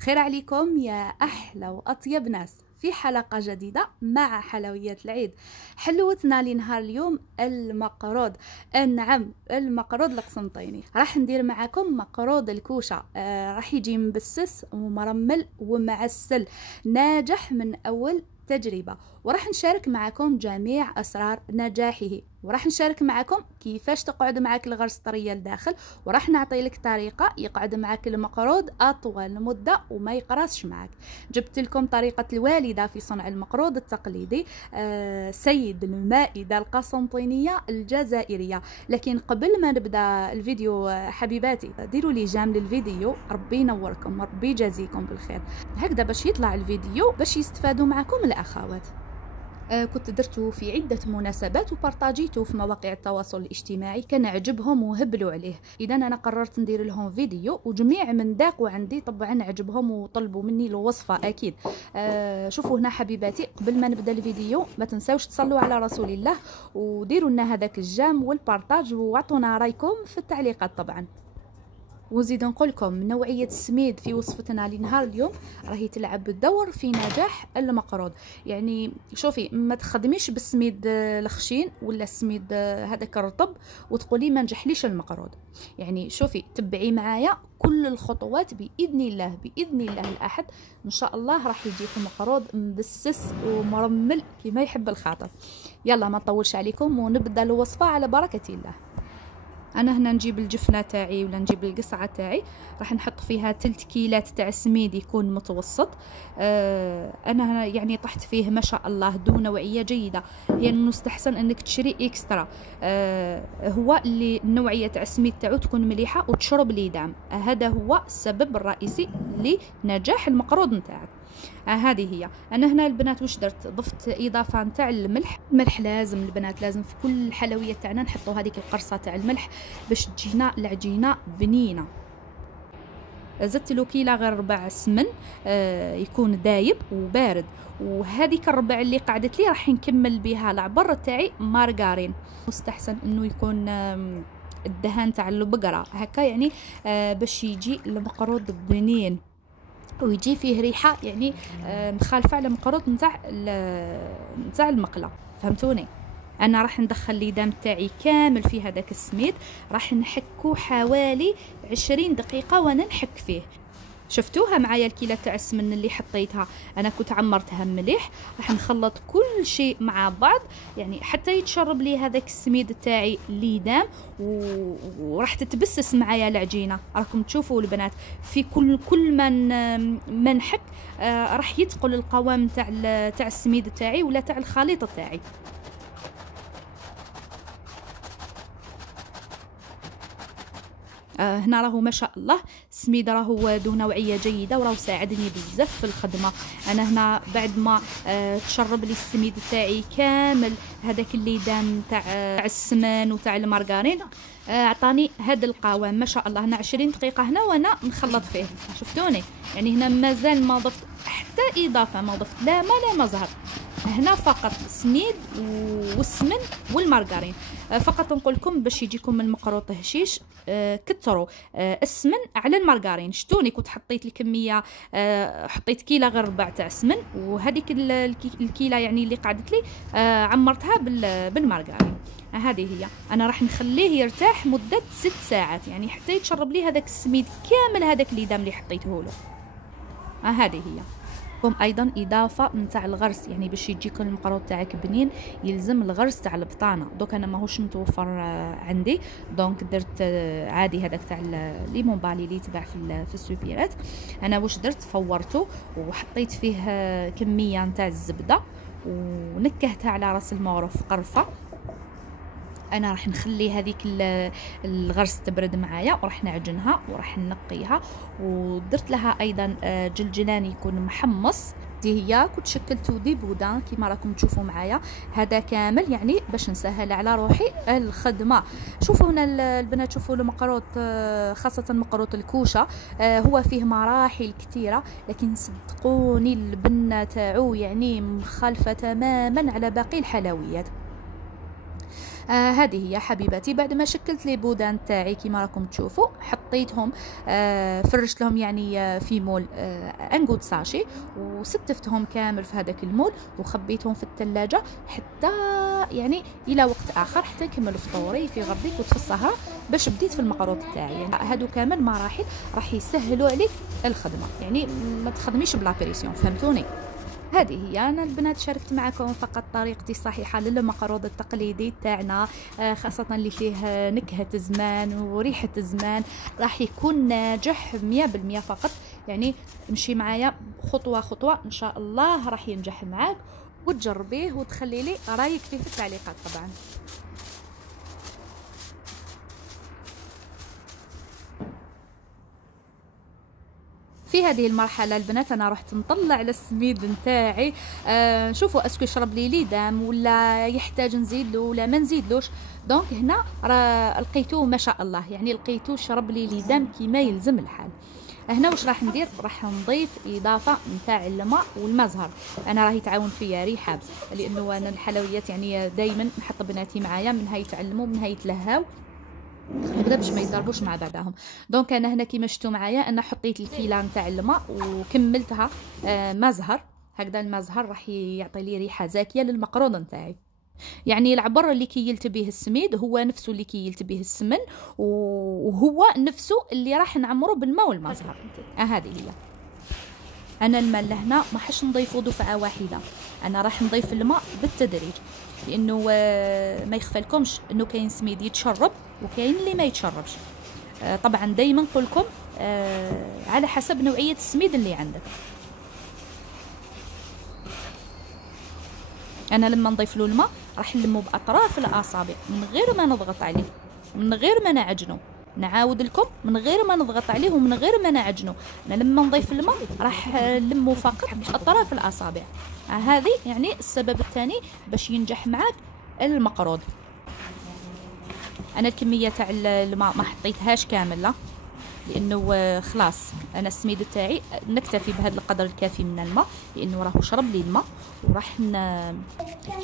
خير عليكم يا أحلى وأطيب ناس في حلقة جديدة مع حلويات العيد. حلوتنا لنهار اليوم المقروض. نعم، المقروض القسنطيني. راح ندير معكم مقروض الكوشة. راح يجي مبسس ومرمل ومعسل، ناجح من أول تجربة، وراح نشارك معكم جميع أسرار نجاحه، وراح نشارك معكم كيفاش تقعد معك الغرس طرية لداخل، وراح نعطي لك طريقة يقعد معك المقروض أطول مدة وما يقرصش معك. جبت لكم طريقة الوالدة في صنع المقروض التقليدي، سيد المائدة القسنطينية الجزائرية. لكن قبل ما نبدأ الفيديو حبيباتي، ديروا لي جيم للفيديو، ربي ينوركم، ربي يجازيكم بالخير، هكذا باش يطلع الفيديو باش يستفادوا معكم الأخوات. كنت درته في عدة مناسبات وبارطاجيته في مواقع التواصل الاجتماعي، كان عجبهم وهبلوا عليه. إذا أنا قررت ندير لهم فيديو، وجميع من ذاقوا عندي طبعا عجبهم وطلبوا مني الوصفة أكيد. شوفوا هنا حبيباتي، قبل ما نبدأ الفيديو ما تنساوش تصلوا على رسول الله وديروا لنا هذاك الجام والبارطاج، واعطونا رايكم في التعليقات طبعا. وزيد نقولكم نوعية السميد في وصفتنا لنهار اليوم راهي تلعب دور في نجاح المقروض. يعني شوفي، ما تخدميش بالسميد الخشين ولا السميد هذاك الرطب وتقولي ما نجحليش المقروض. يعني شوفي، تبعي معايا كل الخطوات بإذن الله، بإذن الله الأحد إن شاء الله راح يجيكم مقروض مبسس ومرمل كما يحب الخاطر. يلا ما نطولش عليكم ونبدأ الوصفة على بركة الله. انا هنا نجيب الجفنه تاعي ولا نجيب القصعه تاعي، راح نحط فيها 3 كيلات تاع سميد يكون متوسط. انا هنا يعني طحت فيه ما شاء الله ذو نوعيه جيده، يعني مستحسن انك تشري اكسترا. هو اللي النوعيه تاع السميد تاعو تكون مليحه وتشرب ليدام، هذا هو السبب الرئيسي لنجاح المقروض نتاعك. هذه هي. انا هنا البنات واش درت، ضفت اضافه نتاع الملح لازم البنات، لازم في كل الحلويات تاعنا نحطوا هذيك القرصه تاع الملح باش تجينا العجينه بنينه. زدت له كيلة غير ربع سمن، يكون دايب وبارد، وهذيك الربع اللي قعدت لي راح نكمل بها العبر تاعي مارغارين. مستحسن انه يكون الدهان تاع البقره هكا، يعني باش يجي المقروض بنين ويجي فيه ريحه يعني مخالفه على المقروض نتاع المقله. فهمتوني؟ انا راح ندخل ليدام تاعي كامل في هذاك السميد، راح نحكو حوالي 20 دقيقه وانا نحك فيه. شفتوها معايا الكيلة تاع السمن اللي حطيتها، انا كنت عمرتها مليح. راح نخلط كل شيء مع بعض يعني حتى يتشرب لي هذاك السميد تاعي ليدام، وراح تتبسس معايا العجينه. راكم تشوفوا البنات في كل ما نحك راح يتقل القوام تاع السميد تاعي ولا تاع الخليط تاعي. هنا راهو ما شاء الله السميد راهو ذو نوعيه جيده وراهو ساعدني بزاف في الخدمه. انا هنا بعد ما تشرب لي السميد تاعي كامل هذاك الليدام تاع السمن وتاع المارغرين، عطاني هذا القوام ما شاء الله. هنا 20 دقيقه هنا وانا نخلط فيه، شفتوني؟ يعني هنا مازال ما ضفت حتى اضافه، ما ضفت لا ماء لا ما زهر، هنا فقط سميد والسمن والمارغرين فقط. نقول لكم باش يجيكم المقروط هشيش، كثروا السمن على المارغرين. شتوني كنت حطيت الكميه، حطيت كيله غير ربع تاع سمن، وهذيك الكيله يعني اللي قعدت لي عمرتها بالمارغرين. هذه هي. انا راح نخليه يرتاح مده 6 ساعات يعني حتى يتشرب لي هذاك السميد كامل، هذاك الليدام اللي حطيته له. هذه هي. ايضا اضافه نتاع الغرس، يعني باش يجيك المقروض تاعك بنين يلزم الغرس تاع البطانه. دوك انا ماهوش متوفر عندي، دونك درت عادي هذاك تاع الليمون بالي اللي يتباع في السوبيرات. انا واش درت، فورته وحطيت فيه كميه نتاع الزبده ونكهتها على راس المعروف قرفه. انا راح نخلي هذيك الغرس تبرد معايا وراح نعجنها وراح نقيها، ودرت لها ايضا جلجلان يكون محمص. دي هي كنت شكلته دي بودان كيما راكم تشوفوا معايا، هذا كامل يعني باش نسهل على روحي الخدمه. شوفوا هنا البنات، شوفوا المقروط خاصه مقروط الكوشه، هو فيه مراحل كثيره، لكن صدقوني البنه تاعو يعني مخالفه تماما على باقي الحلويات. هذه هي حبيبتي. بعد ما شكلت لي بودان تاعي كيما راكم تشوفوا، حطيتهم فرشت لهم يعني في مول انقود ساشي، وستفتهم كامل في هذاك المول وخبيتهم في الثلاجه حتى يعني الى وقت اخر، حتى نكمل فطوري في غرديك وفي السهره باش بديت في المقروض تاعي. يعني هادو كامل مراحل راح يسهلوا عليك الخدمه، يعني ما تخدميش بلا بريسيون، فهمتوني؟ هذه هي. انا البنات شاركت معكم فقط طريقتي الصحيحه للمقروض التقليدي تاعنا، خاصه اللي فيه نكهه زمان وريحه زمان، راح يكون ناجح 100% فقط. يعني امشي معايا خطوه خطوه ان شاء الله راح ينجح معاك، وتجربيه وتخلي لي رايك فيه في التعليقات طبعا. في هذه المرحله البنات انا رحت نطلع السميد نتاعي، شوفوا اسكو يشرب لي دم ولا يحتاج نزيد له ولا ما نزيدلوش. دونك هنا لقيتوه ما شاء الله، يعني لقيتوه شرب لي دم كيما يلزم الحال. هنا واش راح ندير؟ راح نضيف اضافه نتاع الماء والمزهر. انا راهي تعاون فيا ريحاب، لانه انا الحلويات يعني دائما نحط بناتي معايا منها يتعلموا منها يتلهاو هكذا باش ما يضربوش مع بعضهم. دونك انا هنا كيما شفتوا معايا انا حطيت الكيلان تاع الماء وكملتها مزهر. هكذا المزهر راح يعطي لي ريحه زاكيه للمقروض نتاعي. يعني العبر اللي كيلت به السميد هو نفسه اللي كيلت به السمن، وهو نفسه اللي راح نعمره بالماء والمزهر. هذه هي. انا الماء لهنا ما حش نضيفه دفعه واحده، انا راح نضيف الماء بالتدريج، لانه ما يخفالكمش انه كاين سميد يتشرب وكاين اللي ما يتشربش. طبعا دائما نقول لكم على حسب نوعيه السميد اللي عندك. انا لما نضيف له الماء راح نلمه باطراف الاصابع من غير ما نضغط عليه، من غير ما نعجنه. نعاود لكم، من غير ما نضغط عليه ومن غير ما نعجنه. انا لما نضيف الماء راح نلمه فقط باطراف الاصابع. هذه يعني السبب الثاني باش ينجح معك المقروض. انا الكميه تاع الماء ما حطيتهاش كامله، لانه خلاص انا السميد تاعي نكتفي بهذا القدر الكافي من الماء، لانه راهو شرب لي الماء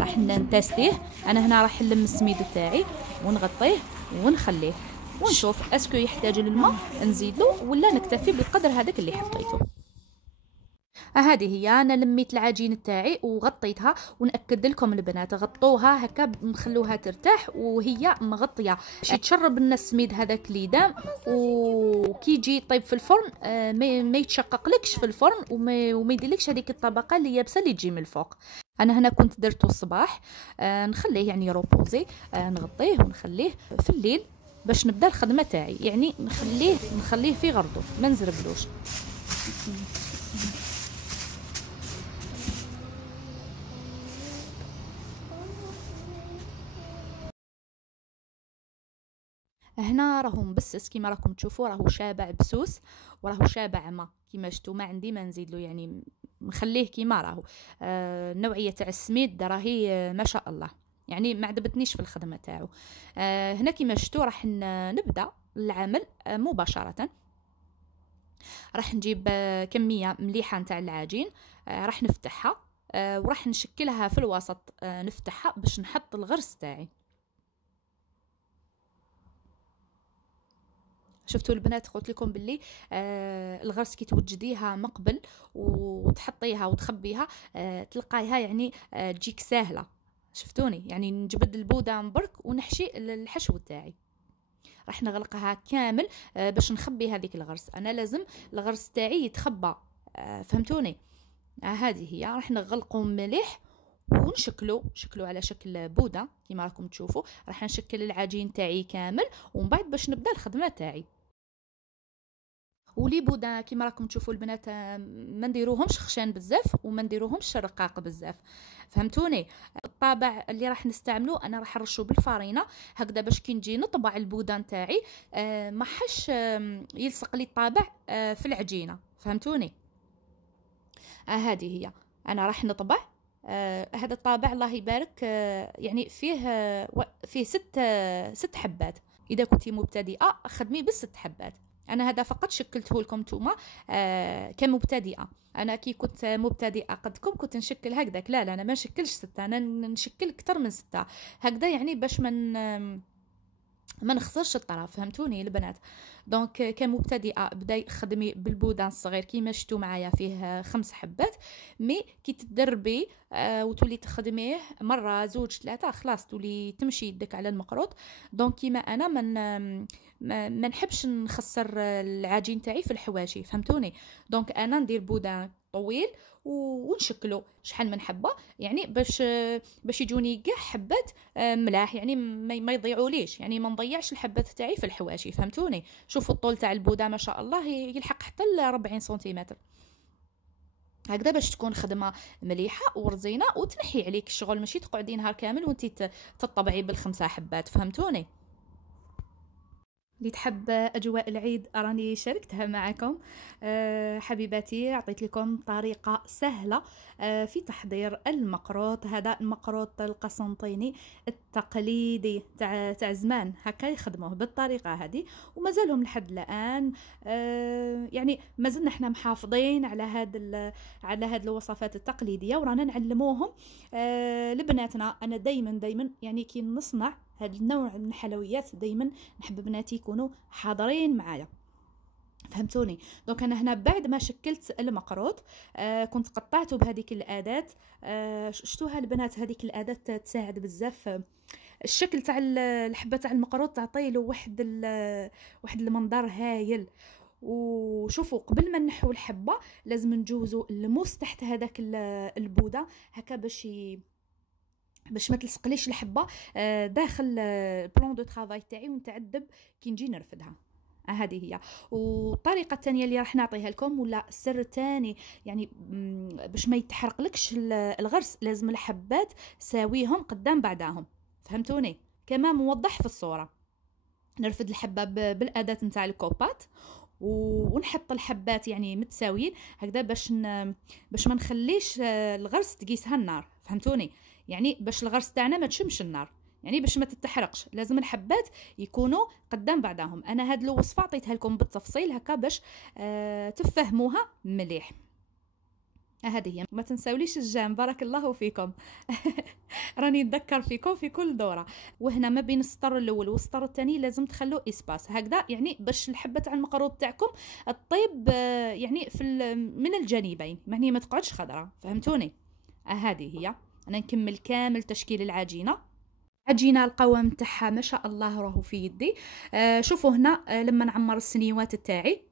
راح نتستيه. انا هنا راح نلم السميد تاعي ونغطيه ونخليه ونشوف اسكو يحتاج للماء نزيد له ولا نكتفي بالقدر هذاك اللي حطيته. هذه هي. انا لميت العجين تاعي وغطيتها، ونأكد لكم البنات غطوها هكا نخلوها ترتاح وهي مغطيه باش يتشرب لنا السميد هذاك اللي دام، وكي يجي يطيب في الفرن ما يتشققلكش في الفرن وما يديرلكش هذيك الطبقه اللي يابسه اللي تجي من الفوق. انا هنا كنت درته الصباح، نخليه يعني روبوزي، نغطيه ونخليه في الليل باش نبدا الخدمه تاعي. يعني نخليه في غرضه ما نزربلوش. هنا راهو مبسس كيما راكم تشوفوا، راهو شابع بسوس وراهو شابع ما كيما شفتوا. ما عندي ما نزيد له، يعني نخليه كيما راهو. النوعيه تاع السميد راهي ما شاء الله، يعني ما عجبتنيش في الخدمه تاعو. هنا كيما شفتوا راح نبدا العمل مباشره. راح نجيب كميه مليحه نتاع العجين، راح نفتحها وراح نشكلها في الوسط، نفتحها باش نحط الغرس تاعي. شفتوا البنات قلت لكم باللي الغرس كي توجديها مقبل وتحطيها وتخبيها تلقايها يعني تجيك سهله. شفتوني يعني نجبد البودام برك ونحشي الحشو تاعي. راح نغلقها كامل باش نخبي هذيك الغرس. انا لازم الغرس تاعي يتخبى، فهمتوني؟ هذه هي. راح نغلقه مليح ونشكلو على شكل بوده كيما راكم تشوفوا. راح نشكل العجين تاعي كامل ومن بعد باش نبدا الخدمه تاعي. ولي بودا كيما راكم تشوفوا البنات ما نديروهمش خشان بزاف وما نديروهمش رقاق بزاف، فهمتوني؟ الطابع اللي راح نستعملو انا راح نرشو بالفارينه هكذا باش كي نجي نطبع البودا نتاعي ما حش يلصق لي الطابع في العجينه، فهمتوني؟ هذه هي. انا راح نطبع هذا الطابع الله يبارك، يعني فيه ست حبات. اذا كنتي مبتدئه خدمي بالست حبات. انا هذا فقط شكلته لكم نتوما كمبتدئه. انا كي كنت مبتدئه قدكم كنت نشكل هكذاك، لا انا ما نشكلش 6، انا نشكل اكثر من 6 هكذا، يعني باش ما نخسرش الطرف، فهمتوني البنات. دونك كمبتدئه بداي خدمي بالبودان الصغير كيما شفتوا معايا فيه 5 حبات، مي كي تدربي وتولي تخدميه مره 2 3 خلاص تولي تمشي يدك على المقروط. دونك كيما انا ما نحبش نخسر العجين تاعي في الحواشي، فهمتوني. دونك انا ندير بودان طويل ونشكلو شحال من حبه، يعني باش يجوني كاع حبات ملاح، يعني ما يضيعوليش، يعني ما نضيعش الحبات تاعي في الحواشي، فهمتوني. شوفوا الطول تاع البوده ما شاء الله يلحق حتى ل 40 سنتيمتر هكذا، باش تكون خدمه مليحه ورزينه وتنحي عليك الشغل، ماشي تقعدي نهار كامل وانت تطبعي بال5 حبات، فهمتوني. اللي تحب اجواء العيد راني شاركتها معكم حبيباتي، عطيت لكم طريقه سهله في تحضير المقروط. هذا المقروط القسنطيني التقليدي تاع زمان، هكا يخدموه بالطريقه هذه ومازالهم لحد الان. يعني مازلنا احنا محافظين على هاد الوصفات التقليديه ورانا نعلموهم لبناتنا. انا دايما يعني كي نصنع هذا النوع من الحلويات دايما نحب بناتي يكونوا حاضرين معايا، فهمتوني. دونك انا هنا بعد ما شكلت المقروط كنت قطعته بهذيك الاداه، شفتوها البنات هذيك الاداه تساعد بزاف. الشكل تاع الحبه تاع المقروط تعطي له واحد المنظر هايل. وشوفوا قبل ما نحو الحبه لازم نجوزوا الموس تحت هذاك البوده هكا باش ما تلصقليش الحبه داخل البلون دو طرافاي تاعي ونتعذب كي نجي نرفدها. هذه هي. والطريقه الثانيه اللي راح نعطيها لكم ولا السر الثاني، يعني باش ما يتحرقلكش الغرس لازم الحبات ساويهم قدام بعداهم، فهمتوني، كما موضح في الصوره. نرفد الحبه بالاداه نتاع الكوبات ونحط الحبات يعني متساويين هكذا باش ما نخليش الغرس تقيسها النار، فهمتوني. يعني باش الغرس تاعنا ما تشمش النار، يعني باش ما تتحرقش لازم الحبات يكونوا قدام بعضهم. انا هاد الوصفه عطيتها لكم بالتفصيل هكا باش تفهموها مليح. هذه هي. ما تنساوليش الجام، بارك الله فيكم. راني نتذكر فيكم في كل دوره. وهنا ما بين السطر الاول والسطر الثاني لازم تخلوا اسباس هكذا، يعني باش الحبه تاع المقروط تاعكم الطيب يعني من الجانبين، يعني ما تقعدش خضراء، فهمتوني. هذه هي. انا نكمل كامل تشكيل العجينه. عجينه القوام تاعها ما شاء الله راهو في يدي. شوفوا هنا لما نعمر السنيوات تاعي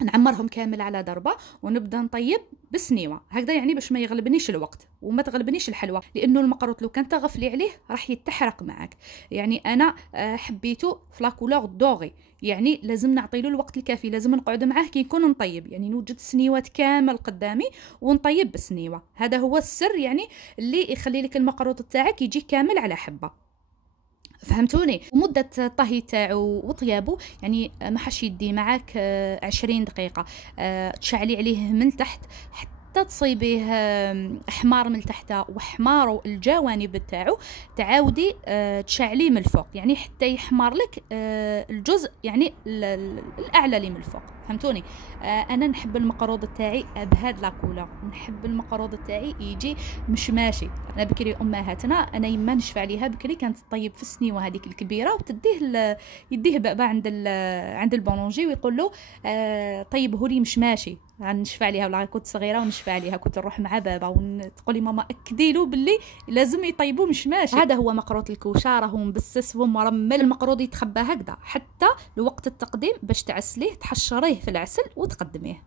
نعمرهم كامل على ضربه ونبدا نطيب بالسنيوه هكذا، يعني باش ما يغلبنيش الوقت وما تغلبنيش الحلوى، لانه المقروط لو كان تغفلي عليه راح يتحرق معك. يعني انا حبيته في لا كولور دوغي، يعني لازم نعطي له الوقت الكافي، لازم نقعد معاه كي نكون نطيب، يعني نوجد السنيوات كامل قدامي ونطيب بالسنيوه. هذا هو السر يعني اللي يخلي لك المقروط تاعك يجي كامل على حبه، فهمتوني. ومدة الطهي تاعو وطيابو يعني ما حش يدي معاك 20 دقيقة. تشعلي عليه من تحت حتى تصيبيه حمار من تحت وحمار الجوانب تاعو، تعاودي تشعليه من الفوق يعني حتى يحمر لك الجزء يعني الاعلى اللي من الفوق، فهمتوني. انا نحب المقروض تاعي بهاد لاكولا، نحب المقروض تاعي يجي مشماشي. انا بكري امهاتنا انا يما نشفع عليها بكري كانت تطيب في السنيوه هذيك الكبيره وتديه يديه بابا عند البولونجي ويقول له طيبه لي مشماشي. نشفع عليها ولا كنت صغيره ونشفع عليها، كنت نروح مع بابا وتقولي ماما اكدي له باللي لازم يطيبوه مشماشي. هذا هو مقروط الكوشه، راهو مبسس ومرمل. المقروض يتخبى هكذا حتى لوقت التقديم باش تعسليه تحشريه في العسل وتقدميه.